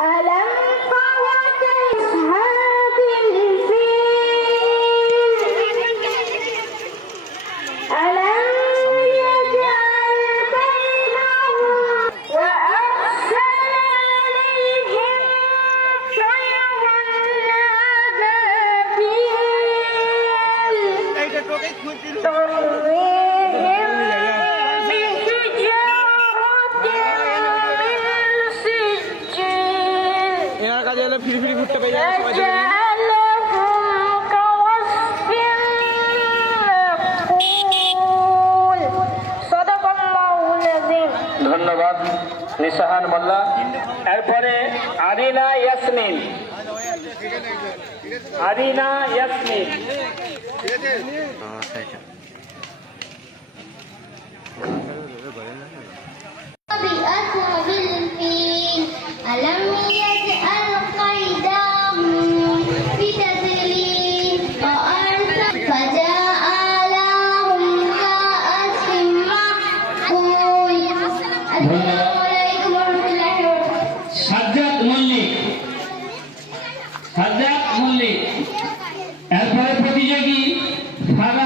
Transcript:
ألم تر كيف أصحاب الفيل ألم يجعل بينهم وأرسل عليهم طيرا أبابيل ترميهم بحجارة من سجيل এনার কাজে হলো ফিরি ফিরি ঘুরতে পেয়ে যাবে সবাই দেখে নিন। فجعلهم كعصف مأكول صدق الله العظيم ধন্যবাদ নিশাহান মোল্লা। এরপরে আরিনা ইয়াসমিন। আরিনা ইয়াসমিন بأسهم الفيل ألم يجعل قيدهم في تضليل وأرسل فجاء لهم كأسف مأكول السلام عليكم ورحمة الله وبركاته সাজ্জাদ মল্লিক। সাজ্জাদ মল্লিক। এরপরে প্রতিযোগী ফারা